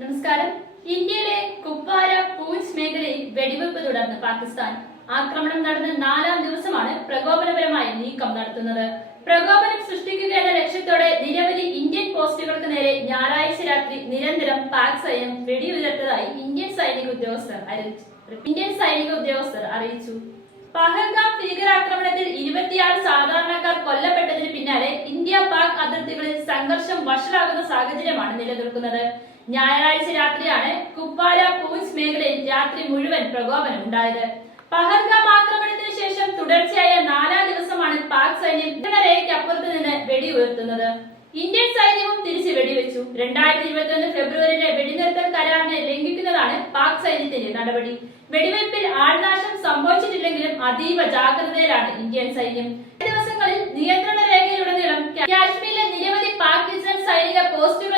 നമസ്കാരം. ഇന്ത്യയിലെ കുപ്വാര പൂഞ്ച് മേഖലയിൽ വെടിവെപ്പ് തുടർന്ന് പാകിസ്ഥാൻ. ആക്രമണം നടന്ന നാലാം ദിവസമാണ് പ്രകോപനപരമായ നീക്കം നടത്തുന്നത്. പ്രകോപനം സൃഷ്ടിക്കുക എന്ന ലക്ഷ്യത്തോടെ നിരവധി ഇന്ത്യൻ പോസ്റ്റുകൾക്ക് നേരെ ഞായറാഴ്ച രാത്രി നിരന്തരം പാക് സൈന്യം വെടിയുതിർത്തതായി ഇന്ത്യൻ സൈനിക ഉദ്യോഗസ്ഥർ ഇന്ത്യൻ സൈനിക ഉദ്യോഗസ്ഥർ അറിയിച്ചു. പഹൽഗാം ഭീകരാക്രമണത്തിൽ ഇരുപത്തിയാറ് സാധാരണക്കാർ കൊല്ലപ്പെട്ടതിന് പിന്നാലെ ഇന്ത്യ പാക് അതിർത്തികളിൽ സംഘർഷം വഷളാകുന്ന സാഹചര്യമാണ് നിലനിൽക്കുന്നത്. ഞായറാഴ്ച രാത്രിയാണ് കുപ്വാര പൂഞ്ച് മേഖലയിൽ രാത്രി മുഴുവൻ പ്രകോപനം ഉണ്ടായത്. പഹൽഗാം ആക്രമണത്തിന് ശേഷം തുടർച്ചയായ നാലാം ദിവസമാണ് പാക് സൈന്യം രേഖയ്ക്ക് അപ്പുറത്ത് നിന്ന് വെടിയുയർത്തുന്നത്. ഇന്ത്യൻ സൈന്യവും തിരിച്ച് വെടിവെച്ചു. രണ്ടായിരത്തി ഇരുപത്തിയൊന്ന് ഫെബ്രുവരിയിലെ വെടിനിർത്തൽ കരാറിനെ ലംഘിക്കുന്നതാണ് പാക് സൈന്യത്തിന്റെ നടപടി. വെടിവെപ്പിൽ ആൾനാശം സംഭവിച്ചിട്ടില്ലെങ്കിലും അതീവ ജാഗ്രതയിലാണ് ഇന്ത്യൻ സൈന്യം. ദിവസങ്ങളിൽ നിയന്ത്രണ രേഖയിലുടനീളം കാശ്മീരിലെ നിരവധി പാക് സൈനിക പോസ്റ്റുകളിൽ നിന്ന്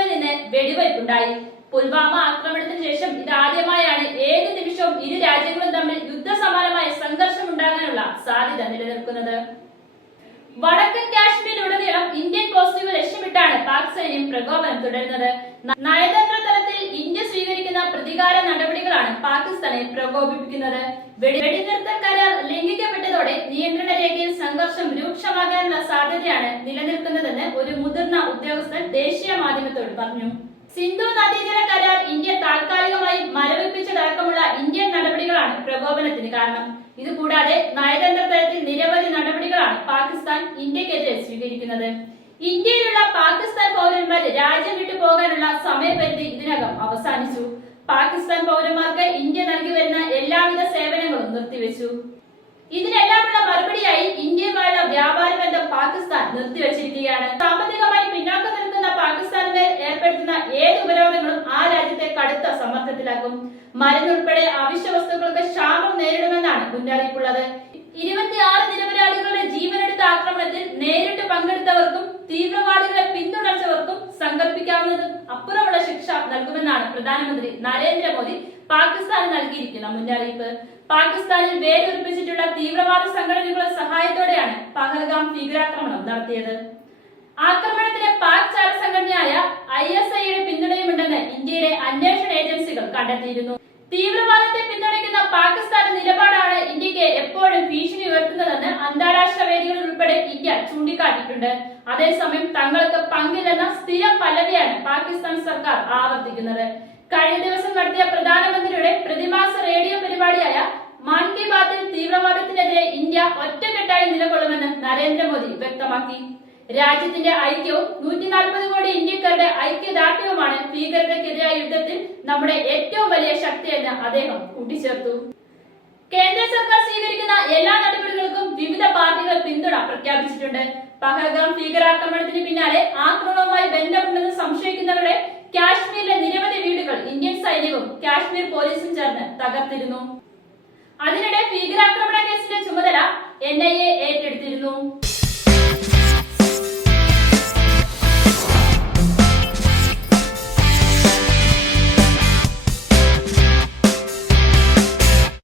വെടിവയ്പുണ്ടായി പുൽവാമ ആക്രമണത്തിന് ശേഷം ഇതാദ്യമായാണ് ഏത് നിമിഷവും ഇരു രാജ്യങ്ങളും തമ്മിൽ യുദ്ധസമാനമായ സംഘർഷം ഉണ്ടാകാനുള്ള സാധ്യത നിലനിൽക്കുന്നത്. വടക്കൻ കാശ്മീരിലുടനീളം ഇന്ത്യൻ പോസ്റ്റുകൾ ലക്ഷ്യമിട്ടാണ് പാക് സൈന്യം പ്രകോപനം തുടരുന്നത്. നയതന്ത്ര തലത്തിൽ ഇന്ത്യ സ്വീകരിക്കുന്ന പ്രതികാര നടപടികളാണ് പാകിസ്ഥാനെ പ്രകോപിപ്പിക്കുന്നത്. വെടി- വെടിനിർത്തൽ കരാർ ലംഘിക്കപ്പെട്ടതോടെ നിയന്ത്രണ രേഖയിൽ സംഘർഷം രൂക്ഷമാകാനുള്ള സാധ്യതയാണ് നിലനിൽക്കുന്നതെന്ന് ഒരു മുതിർന്ന ഉദ്യോഗസ്ഥൻ ദേശീയ മാധ്യമത്തോട് പറഞ്ഞു. സിന്ധു നദീജല കരാർ ഇന്ത്യ താൽക്കാലികമായി മരവിപ്പിച്ചതടക്കമുള്ള ഇന്ത്യൻ നടപടികളാണ് പ്രകോപനത്തിന് കാരണം. ഇതുകൂടാതെ നയതന്ത്ര തലത്തിൽ നിരവധി നടപടികളാണ് പാകിസ്ഥാൻ ഇന്ത്യക്കെതിരെ സ്വീകരിക്കുന്നത്. ഇന്ത്യയിലുള്ള പാകിസ്ഥാൻ പൗരന്മാർ രാജ്യം വിട്ടു പോകാനുള്ള സമയപരിധി ഇതിനകം അവസാനിച്ചു. പാകിസ്ഥാൻ പൗരന്മാർക്ക് ഇന്ത്യ നൽകി വരുന്ന എല്ലാവിധ സേവനങ്ങളും നിർത്തിവെച്ചു. ഇതിനെല്ലാമുള്ള മറുപടിയായി ഇന്ത്യയുമായുള്ള വ്യാപാര ബന്ധം പാകിസ്ഥാൻ നിർത്തിവെച്ചിരിക്കുകയാണ്. സാമ്പത്തികമായി പിന്നോക്കം പാകിസ്ഥാനിൽ ഏർപ്പെടുത്തുന്ന ഏത് ഉപരോധങ്ങളും ആ രാജ്യത്തെ കടുത്ത സമ്മർദ്ദത്തിലാക്കും. മരുന്നുൾപ്പെടെ അവശ്യ വസ്തുക്കൾക്ക് ക്ഷാമം നേരിടുമെന്നാണ് മുന്നറിയിപ്പുള്ളത്. ഇരുപത്തിയാറ് നിരപരാധികളുടെ ജീവനെടുത്ത ആക്രമണത്തിൽ നേരിട്ട് പങ്കെടുത്തവർക്കും തീവ്രവാദികളെ പിന്തുണച്ചവർക്കും സങ്കല്പിക്കാവുന്നതും അപ്പുറമുള്ള ശിക്ഷ നൽകുമെന്നാണ് പ്രധാനമന്ത്രി നരേന്ദ്രമോദി പാകിസ്ഥാന് നൽകിയിരിക്കുന്ന മുന്നറിയിപ്പ്. പാകിസ്ഥാനിൽ വേരുറപ്പിച്ചിട്ടുള്ള തീവ്രവാദ സംഘടനകളുടെ സഹായത്തോടെയാണ് പഹൽഗാം ഭീകരാക്രമണം നടത്തിയത്. ആക്രമണത്തിന് പാക് ചാര കണ്ടെത്തിയിരുന്നു. തീവ്രവാദത്തെ പിന്തുണയ്ക്കുന്ന പാകിസ്ഥാൻ നിലപാടാണ് ഇന്ത്യയ്ക്ക് എപ്പോഴും ഭീഷണി ഉയർത്തുന്നതെന്ന് അന്താരാഷ്ട്ര വേദികളിൽ ഉൾപ്പെടെ ഇന്ത്യ ചൂണ്ടിക്കാട്ടിയിട്ടുണ്ട്. അതേസമയം തങ്ങൾക്ക് പങ്കില്ലെന്ന സ്ഥിര പല്ലവിയാണ് പാകിസ്ഥാൻ സർക്കാർ ആവർത്തിക്കുന്നത്. കഴിഞ്ഞ ദിവസം നടത്തിയ പ്രധാനമന്ത്രിയുടെ പ്രതിമാസ റേഡിയോ പരിപാടിയായ മൻ കി ബാത്തിൽ തീവ്രവാദത്തിനെതിരെ ഇന്ത്യ ഒറ്റക്കെട്ടായി നിലകൊള്ളുമെന്ന് നരേന്ദ്രമോദി വ്യക്തമാക്കി. രാജ്യത്തിന്റെ ഐക്യവും നൂറ്റി നാൽപ്പത് കോടി ഇന്ത്യക്കാരുടെ ഐക്യദാർഢ്യവുമാണ് ഭീകരതയ്ക്കെതിരായ യുദ്ധത്തിൽ നമ്മുടെ ഏറ്റവും വലിയ ശക്തിയെന്ന് അദ്ദേഹം കൂട്ടിച്ചേർത്തു. കേന്ദ്ര സർക്കാർ സ്വീകരിക്കുന്ന എല്ലാ നടപടികൾക്കും വിവിധ പാർട്ടികൾ പിന്തുണ പ്രഖ്യാപിച്ചിട്ടുണ്ട്. പഹൽഗാം ഭീകരാക്രമണത്തിന് പിന്നാലെ ആക്രമണവുമായി ബന്ധമുണ്ടെന്ന് സംശയിക്കുന്നവരുടെ കാശ്മീരിലെ നിരവധി വീടുകൾ ഇന്ത്യൻ സൈന്യവും കാശ്മീർ പോലീസും ചേർന്ന് തകർത്തിരുന്നു. അതിനിടെ ഭീകരാക്രമണ